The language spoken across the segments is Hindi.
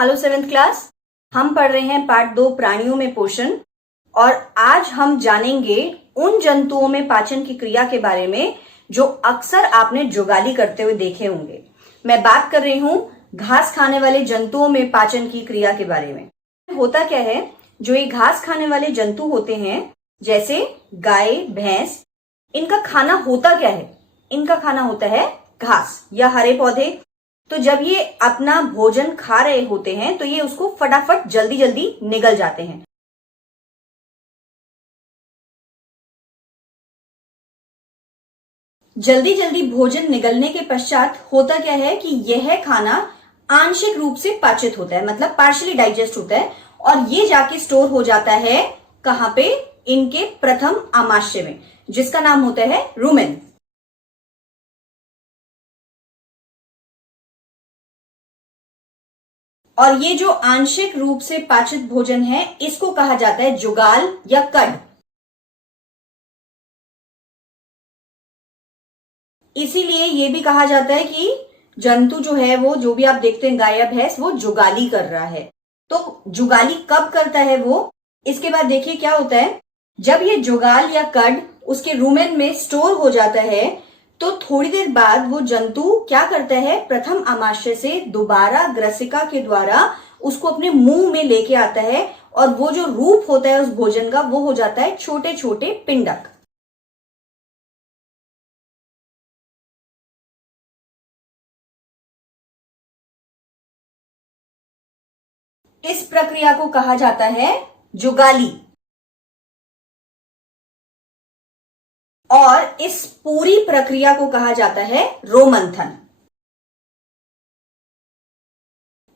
Hello 7th class. हम पढ़ रहे हैं पार्ट 2 प्राणियों में पोषण और आज हम जानेंगे उन जंतुओं में पाचन की क्रिया के बारे में जो अक्सर आपने जुगाली करते हुए देखे होंगे। मैं बात कर रही हूं घास खाने वाले जंतुओं में पाचन की क्रिया के बारे में। होता क्या है, जो ये घास खाने वाले जंतु होते हैं जैसे गाय, भैंस, इनका खाना होता क्या है? इनका खाना होता है घास या हरे पौधे। तो जब ये अपना भोजन खा रहे होते हैं तो ये उसको फटाफट जल्दी जल्दी निगल जाते हैं। जल्दी जल्दी भोजन निगलने के पश्चात होता क्या है कि यह खाना आंशिक रूप से पाचित होता है, मतलब पार्शियली डाइजेस्ट होता है और ये जाके स्टोर हो जाता है कहां पे? इनके प्रथम आमाशय में, जिसका नाम होता है रुमेन। और ये जो आंशिक रूप से पाचित भोजन है इसको कहा जाता है जुगाल या कड। इसीलिए ये भी कहा जाता है कि जंतु जो है वो, जो भी आप देखते हैं गाय या भैंस, वो जुगाली कर रहा है। तो जुगाली कब करता है वो? इसके बाद देखिए क्या होता है। जब ये जुगाल या कड उसके रुमेन में स्टोर हो जाता है तो थोड़ी देर बाद वो जंतु क्या करता है, प्रथम आमाशय से दोबारा ग्रसिका के द्वारा उसको अपने मुंह में लेके आता है और वो जो रूप होता है उस भोजन का वो हो जाता है छोटे छोटे पिंडक। इस प्रक्रिया को कहा जाता है जुगाली और इस पूरी प्रक्रिया को कहा जाता है रोमंथन।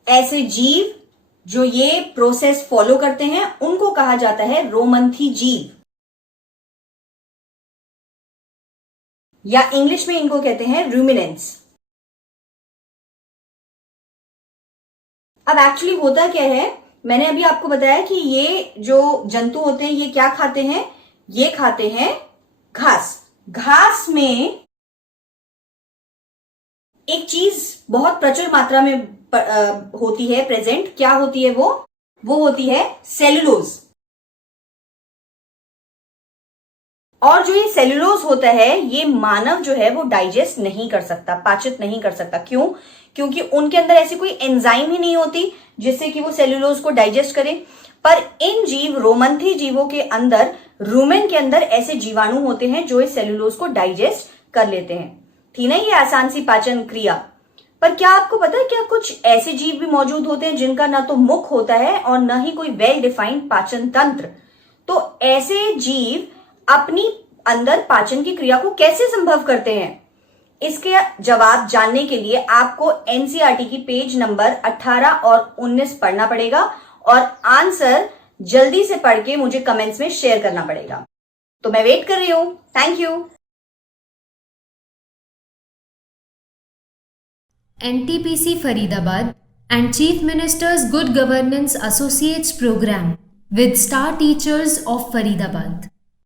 ऐसे जीव जो ये प्रोसेस फॉलो करते हैं उनको कहा जाता है रोमंथी जीव, या इंग्लिश में इनको कहते हैं रूमिनेंट्स। अब एक्चुअली होता क्या है, मैंने अभी आपको बताया कि ये जो जंतु होते हैं ये क्या खाते हैं? ये खाते हैं घास। घास में एक चीज बहुत प्रचुर मात्रा में होती है प्रेजेंट। क्या होती है वो होती है सेलुलोज। और जो ये सेलुलोज होता है ये मानव जो है वो डाइजेस्ट नहीं कर सकता, पाचित नहीं कर सकता। क्यों? क्योंकि उनके अंदर ऐसी कोई एंजाइम ही नहीं होती जिससे कि वो सेलुलोज को डाइजेस्ट करे। पर इन जीव, रोमंथी जीवों के अंदर, रुमेन के अंदर ऐसे जीवाणु होते हैं जो इस सेलुलोज को डाइजेस्ट कर लेते हैं। थी ना ये आसान सी पाचन क्रिया। पर क्या आपको पता है, क्या कुछ ऐसे जीव भी मौजूद होते हैं जिनका ना तो मुख होता है और ना ही कोई वेल डिफाइंड पाचन तंत्र? तो ऐसे जीव अपनी अंदर पाचन की क्रिया को कैसे संभव करते हैं? इसके जवाब जानने के लिए आपको एनसीईआरटी की पेज नंबर 18 और 19 पढ़ना पड़ेगा और आंसर जल्दी से पढ़ के मुझे कमेंट्स में शेयर करना पड़ेगा। तो मैं वेट कर रही हूं। Thank you. NTPC Faridabad and Chief Minister's Good Governance Associates Program with Star Teachers of Faridabad.